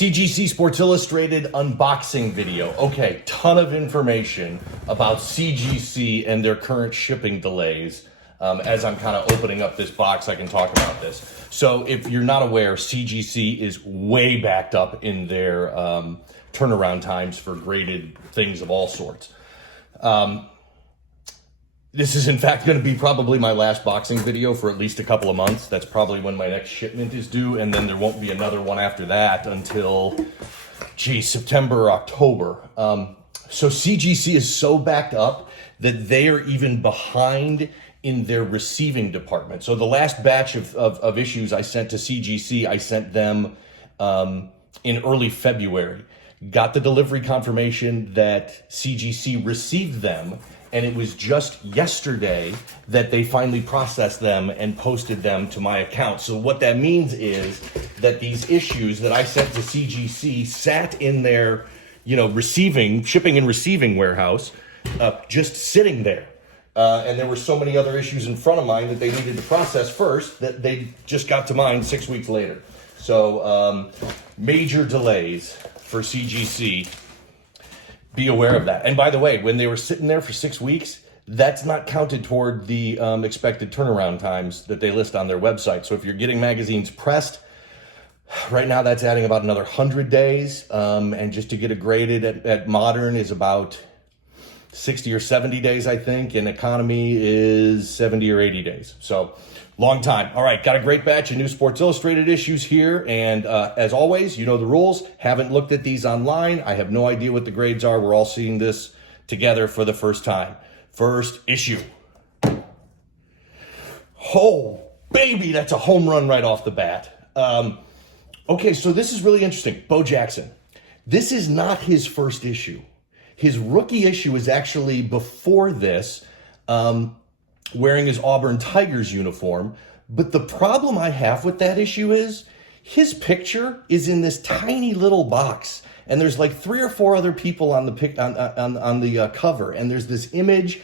CGC Sports Illustrated unboxing video. Okay, ton of information about CGC and their current shipping delays. As I'm kind of opening up this box, I can talk about this. So if you're not aware, CGC is way backed up in their turnaround times for graded things of all sorts. This is in fact going to be probably my last boxing video for at least a couple of months. That's probably when my next shipment is due, and then there won't be another one after that until, September or October. So CGC is so backed up that they are even behind in their receiving department. So the last batch of issues I sent to CGC, I sent them in early February. Got the delivery confirmation that CGC received them, and it was just yesterday that they finally processed them and posted them to my account. So what that means is that these issues that I sent to CGC sat in their, shipping and receiving warehouse, just sitting there. And there were so many other issues in front of mine that they needed to process first that they just got to mine 6 weeks later. So major delays for CGC. Be aware of that. And by the way, when they were sitting there for 6 weeks, that's not counted toward the expected turnaround times that they list on their website. So if you're getting magazines pressed, right now that's adding about another 100 days. And just to get it graded at Modern is about 60 or 70 days, I think. And Economy is 70 or 80 days. So long time. All right, got a great batch of new Sports Illustrated issues here. And as always, you know the rules. Haven't looked at these online. I have no idea what the grades are. We're all seeing this together for the first time. First issue. Oh, baby, that's a home run right off the bat. Okay, so this is really interesting. Bo Jackson. This is not his first issue. His rookie issue is actually before this, wearing his Auburn Tigers uniform. But the problem I have with that issue is his picture is in this tiny little box, and there's like 3 or 4 other people on the cover, and there's this image.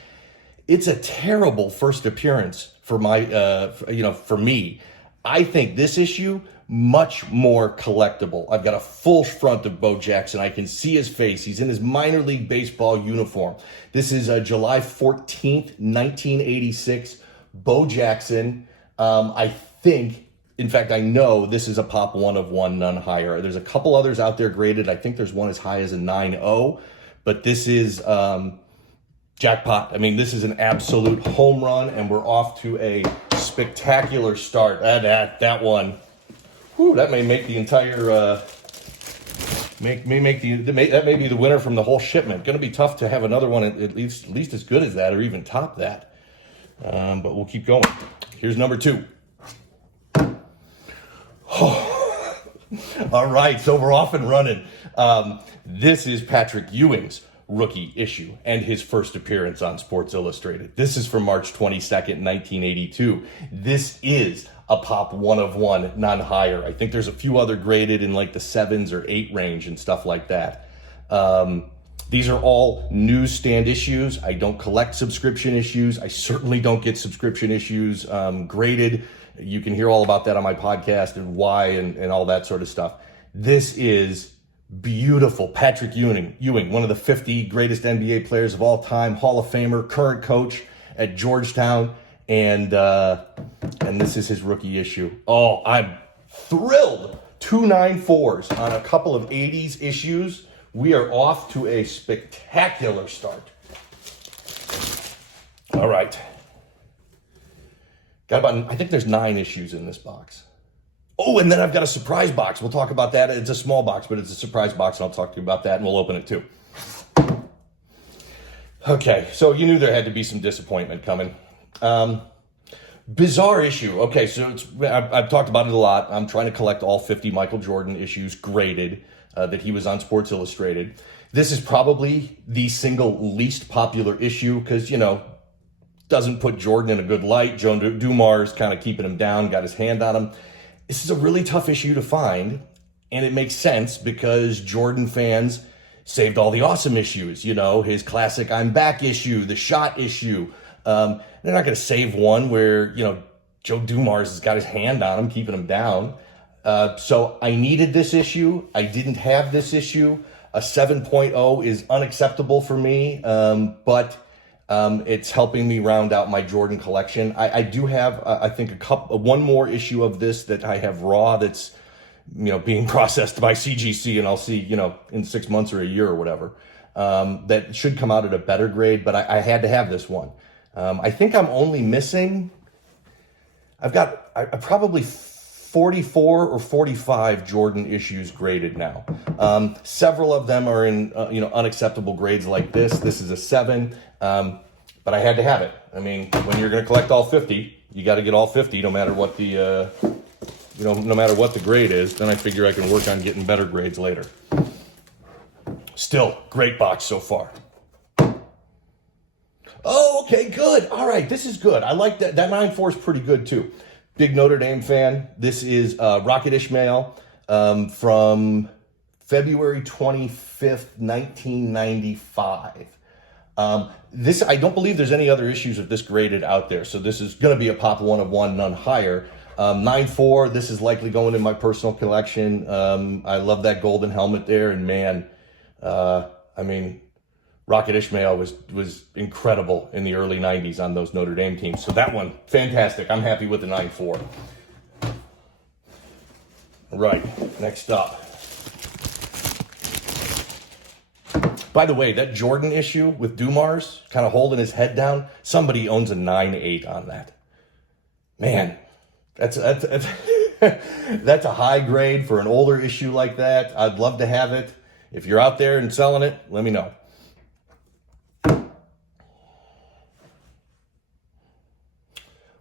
It's a terrible first appearance for for me. I think this issue much more collectible. I've got a full front of Bo Jackson. I can see his face. He's in his minor league baseball uniform. This is July 14th, 1986. Bo Jackson. I think, in fact, I know this is a pop 1 of 1, none higher. There's a couple others out there graded. I think there's one as high as a 9.0, but this is jackpot. I mean, this is an absolute home run, and we're off to a spectacular start. That one. Whew, that may make the entire, that may be the winner from the whole shipment. Going to be tough to have another one at least as good as that or even top that. But we'll keep going. Here's number 2. Oh. All right, so we're off and running. This is Patrick Ewing's rookie issue and his first appearance on Sports Illustrated. This is from March 22nd, 1982. This is a pop 1 of 1, none higher. I think there's a few other graded in like the 7s or 8 range and stuff like that. These are all newsstand issues. I don't collect subscription issues. I certainly don't get subscription issues graded. You can hear all about that on my podcast and why and all that sort of stuff. This is beautiful. Patrick Ewing, one of the 50 greatest NBA players of all time, Hall of Famer, current coach at Georgetown. And this is his rookie issue. Oh, I'm thrilled. 2 9.4s on a couple of 80s issues. We are off to a spectacular start. All right. I think there's 9 issues in this box. Oh, and then I've got a surprise box. We'll talk about that. It's a small box, but it's a surprise box, and I'll talk to you about that, and we'll open it too. Okay, so you knew there had to be some disappointment coming. Bizarre issue. Okay, so I've talked about it a lot. I'm trying to collect all 50 Michael Jordan issues graded that he was on Sports Illustrated. This is probably the single least popular issue because, doesn't put Jordan in a good light. Joe Dumars kind of keeping him down, got his hand on him. This is a really tough issue to find, and it makes sense because Jordan fans saved all the awesome issues, his classic I'm Back issue, the shot issue. They're not going to save one where, Joe Dumars has got his hand on him, keeping him down. So I needed this issue. I didn't have this issue. A 7.0 is unacceptable for me, but it's helping me round out my Jordan collection. I do have, I think, one more issue of this that I have raw that's, being processed by CGC, and I'll see, in 6 months or a year or whatever. That should come out at a better grade, but I had to have this one. I think I'm only missing, I've got probably 44 or 45 Jordan issues graded now. Several of them are in unacceptable grades like this. This is a 7, but I had to have it. I mean, when you're going to collect all 50, you got to get all 50, no matter what the no matter what the grade is. Then I figure I can work on getting better grades later. Still, great box so far. Oh, okay, good. All right, this is good. I like that. That 9.4 is pretty good too. Big Notre Dame fan. This is Rocket Ishmael from February 25th, 1995. This, I don't believe there's any other issues of this graded out there. So this is going to be a pop 1 of 1, none higher. 9.4, this is likely going in my personal collection. I love that golden helmet there. And man, I mean, Rocket Ishmael was incredible in the early 90s on those Notre Dame teams. So that one, fantastic. I'm happy with the 9.4. Right, next up. By the way, that Jordan issue with Dumars kind of holding his head down, somebody owns a 9.8 on that. Man, that's that's a high grade for an older issue like that. I'd love to have it. If you're out there and selling it, let me know.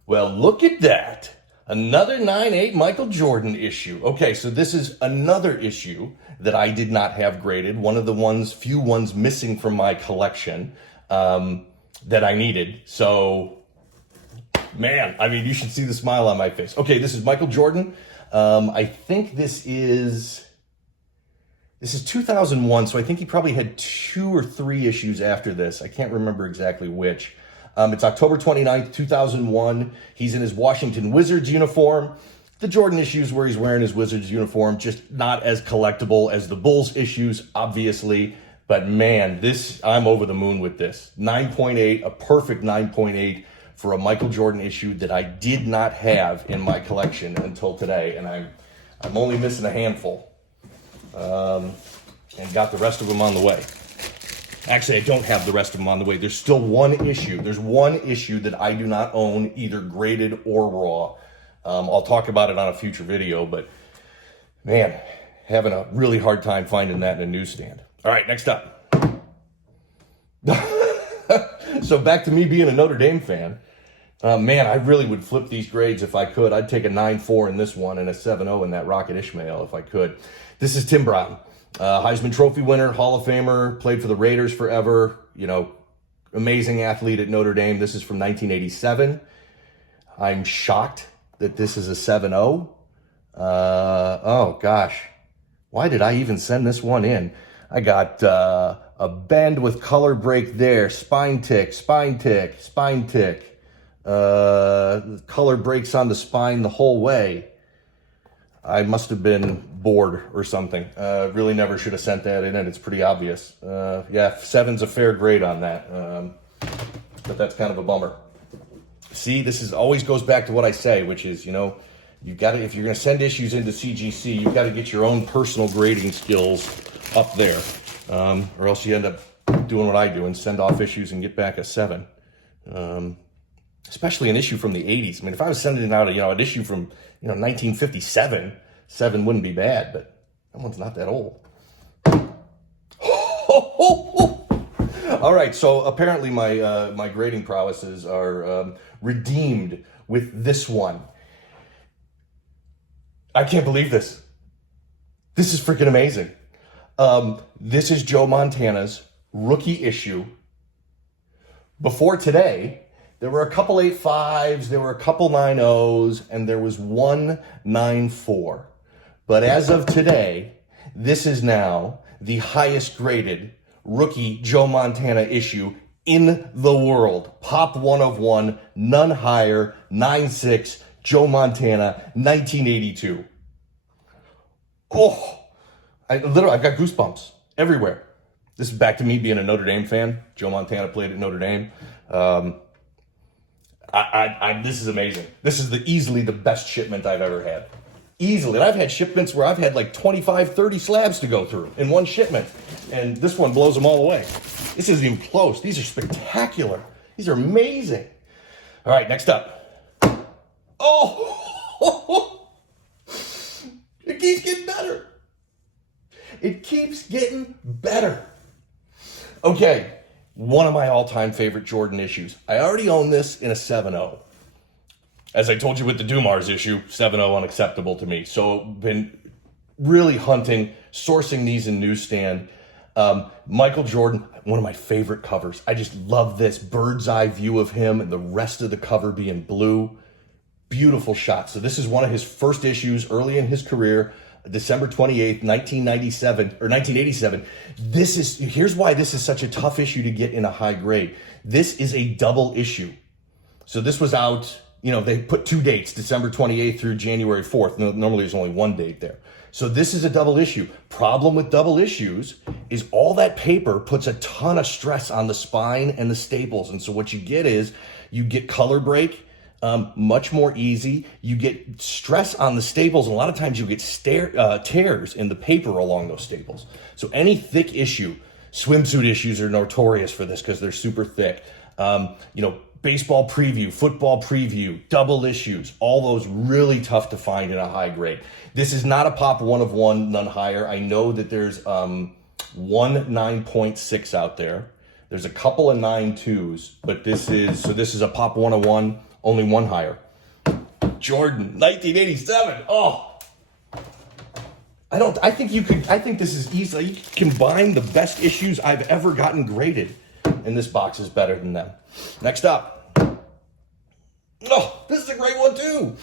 Well, look at that. Another 9.8 Michael Jordan issue. Okay, so this is another issue that I did not have graded. One of the few ones missing from my collection that I needed. So, man, I mean, you should see the smile on my face. Okay, this is Michael Jordan. I think this is 2001, so I think he probably had 2 or 3 issues after this. I can't remember exactly which. It's October 29th, 2001. He's in his Washington Wizards uniform. The Jordan issues where he's wearing his Wizards uniform, just not as collectible as the Bulls issues, obviously. But man, I'm over the moon with this. 9.8, a perfect 9.8 for a Michael Jordan issue that I did not have in my collection until today. And I'm only missing a handful. And got the rest of them on the way. Actually, I don't have the rest of them on the way. There's still one issue. There's one issue that I do not own, either graded or raw. I'll talk about it on a future video, but man, having a really hard time finding that in a newsstand. All right, next up. So back to me being a Notre Dame fan. Man, I really would flip these grades if I could. I'd take a 9.4 in this one and a 7.0 in that Rocket Ishmael if I could. This is Tim Brown. Heisman Trophy winner, Hall of Famer, played for the Raiders forever, amazing athlete at Notre Dame. This is from 1987. I'm shocked that this is a 7.0. Oh gosh, why did I even send this one in? I got a bend with color break there, spine tick, color breaks on the spine the whole way. I must have been bored or something. Really never should have sent that in, and it's pretty obvious. Yeah, 7's a fair grade on that, but that's kind of a bummer. See, always goes back to what I say, which is, you've got to, if you're going to send issues into CGC, you've got to get your own personal grading skills up there, or else you end up doing what I do and send off issues and get back a 7. Especially an issue from the 80s. I mean, if I was sending out an issue from 1957, 7 wouldn't be bad, but that one's not that old. All right, so apparently my grading prowesses are redeemed with this one. I can't believe this. This is freaking amazing. This is Joe Montana's rookie issue. Before today, there were a couple 8.5s, there were a couple 9.0s, and there was one 9.4. But as of today, this is now the highest graded rookie Joe Montana issue in the world. Pop 1 of 1, none higher, 9.6, Joe Montana, 1982. Oh, I've got goosebumps everywhere. This is back to me being a Notre Dame fan. Joe Montana played at Notre Dame. This is amazing. This is easily the best shipment I've ever had. Easily. And I've had shipments where I've had like 25, 30 slabs to go through in one shipment. And this one blows them all away. This isn't even close. These are spectacular. These are amazing. All right, next up. Oh! It keeps getting better. It keeps getting better. Okay, one of my all-time favorite Jordan issues. I already own this in a 7.0. As I told you with the Dumars issue, 7.0 unacceptable to me. So been really hunting, sourcing these in newsstand. Michael Jordan, one of my favorite covers. I just love this bird's eye view of him and the rest of the cover being blue. Beautiful shot. So this is one of his first issues early in his career, December 28th, 1987. Here's why this is such a tough issue to get in a high grade. This is a double issue. So this was out, they put 2 dates, December 28th through January 4th. Normally there's only 1 date there. So this is a double issue. Problem with double issues is all that paper puts a ton of stress on the spine and the staples. And so what you get is you get color break, much more easy. You get stress on the staples, and a lot of times you get tears in the paper along those staples. So any thick issue, swimsuit issues are notorious for this because they're super thick. Baseball preview, football preview, double issues, all those really tough to find in a high grade. This is not a pop 1 of 1, none higher. I know that there's one 9.6 out there. There's a couple of 9.2s, but this is a pop 1 of 1, only one higher. Jordan, 1987. Oh, I think this is easy. You can combine the best issues I've ever gotten graded, and this box is better than them. Next up. Oh, this is a great one too.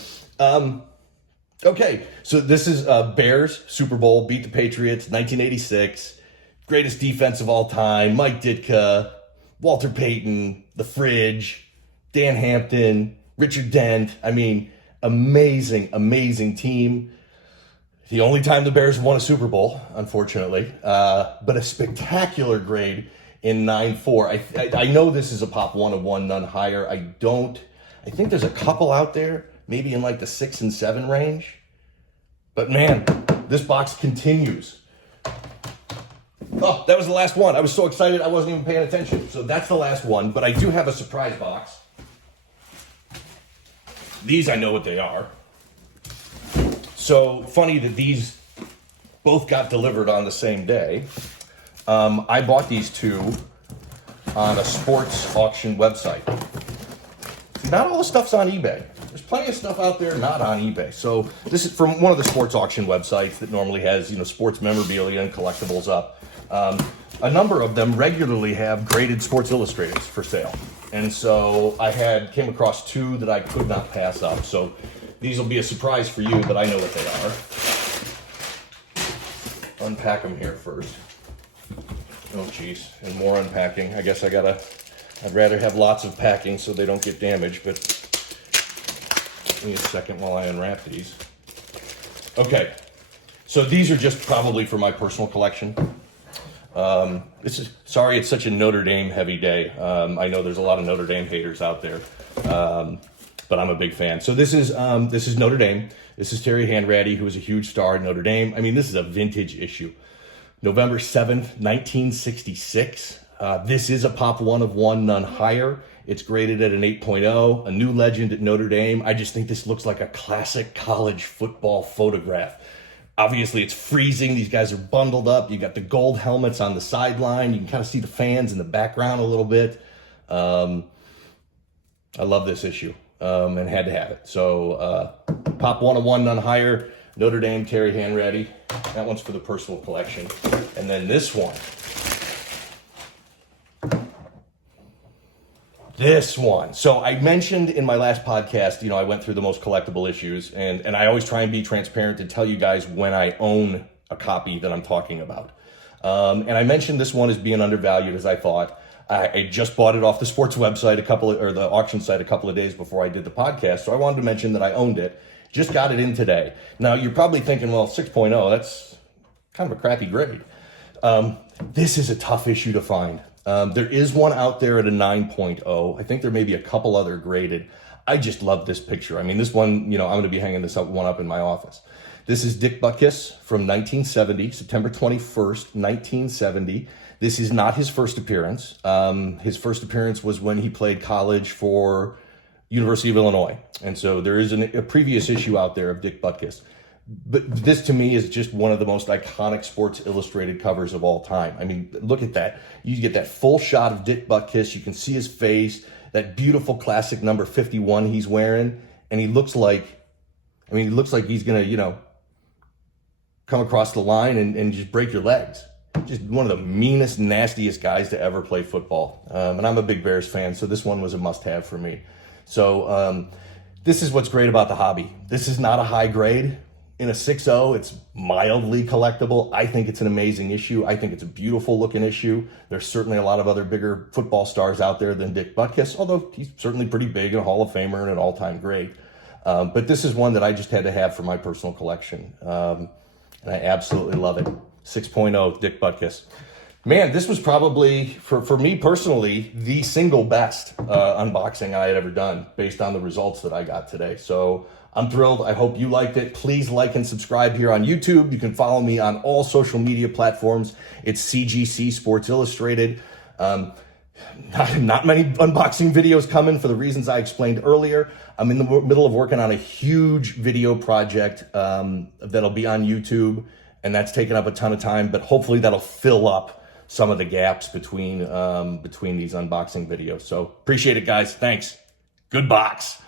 Okay, so this is Bears Super Bowl, beat the Patriots, 1986. Greatest defense of all time. Mike Ditka, Walter Payton, The Fridge, Dan Hampton, Richard Dent. I mean, amazing, amazing team. The only time the Bears won a Super Bowl, unfortunately, but a spectacular grade in 9.4. I know this is a pop 1 of 1, none higher. I think there's a couple out there, maybe in like the 6 and 7 range. But man, this box continues. Oh, that was the last one. I was so excited I wasn't even paying attention. So that's the last one, but I do have a surprise box. These, I know what they are. So funny that these both got delivered on the same day. I bought these two on a sports auction website. Not all the stuff's on eBay. There's plenty of stuff out there not on eBay. So this is from one of the sports auction websites that normally has, sports memorabilia and collectibles up. A number of them regularly have graded Sports Illustrated for sale. And so I came across two that I could not pass up. So these will be a surprise for you, but I know what they are. Unpack them here first. Oh geez, and more unpacking. I guess I'd rather have lots of packing so they don't get damaged, but give me a second while I unwrap these. Okay, so these are just probably for my personal collection. Sorry it's such a Notre Dame heavy day. I know there's a lot of Notre Dame haters out there, but I'm a big fan. So this is Notre Dame. This is Terry Hanratty, who was a huge star at Notre Dame. I mean, this is a vintage issue. November 7th, 1966. This is a pop 1 of 1, none higher. It's graded at an 8.0, a new legend at Notre Dame. I just think this looks like a classic college football photograph. Obviously, it's freezing. These guys are bundled up. You got the gold helmets on the sideline. You can kind of see the fans in the background a little bit. I love this issue and had to have it. So pop 1 of 1, none higher. Notre Dame, Terry Hanratty. That one's for the personal collection. And then this one. This one. So I mentioned in my last podcast, I went through the most collectible issues, and I always try and be transparent and tell you guys when I own a copy that I'm talking about. And I mentioned this one as being undervalued, as I thought. I just bought it off the sports website the auction site a couple of days before I did the podcast, so I wanted to mention that I owned it. Just got it in today. Now, you're probably thinking, well, 6.0, that's kind of a crappy grade. This is a tough issue to find. There is one out there at a 9.0. I think there may be a couple other graded. I just love this picture. I mean, this one, you know, I'm going to be hanging this one up in my office. This is Dick Butkus from 1970, September 21st, 1970. This is not his first appearance. His first appearance was when he played college for University of Illinois. And so there is a previous issue out there of Dick Butkus. But this to me is just one of the most iconic Sports Illustrated covers of all time. I mean, look at that. You get that full shot of Dick Butkus. You can see his face, that beautiful classic number 51 he's wearing. And he looks like, I mean, he looks like he's going to, you know, come across the line and just break your legs. Just one of the meanest, nastiest guys to ever play football. And I'm a big Bears fan, so this one was a must-have for me. So this is what's great about the hobby. This is not a high grade. In a 6.0, it's mildly collectible. I think it's an amazing issue. I think it's a beautiful looking issue. There's certainly a lot of other bigger football stars out there than Dick Butkus, although he's certainly pretty big and a Hall of Famer and an all-time great. But this is one that I just had to have for my personal collection. And I absolutely love it. 6.0 Dick Butkus. Man, this was probably, for me personally, the single best unboxing I had ever done based on the results that I got today. So I'm thrilled. I hope you liked it. Please like and subscribe here on YouTube. You can follow me on all social media platforms. It's CGC Sports Illustrated. Not many unboxing videos coming for the reasons I explained earlier. I'm in the middle of working on a huge video project that'll be on YouTube, and that's taken up a ton of time, but hopefully that'll fill up some of the gaps between these unboxing videos. So appreciate it, guys. Thanks. Good box.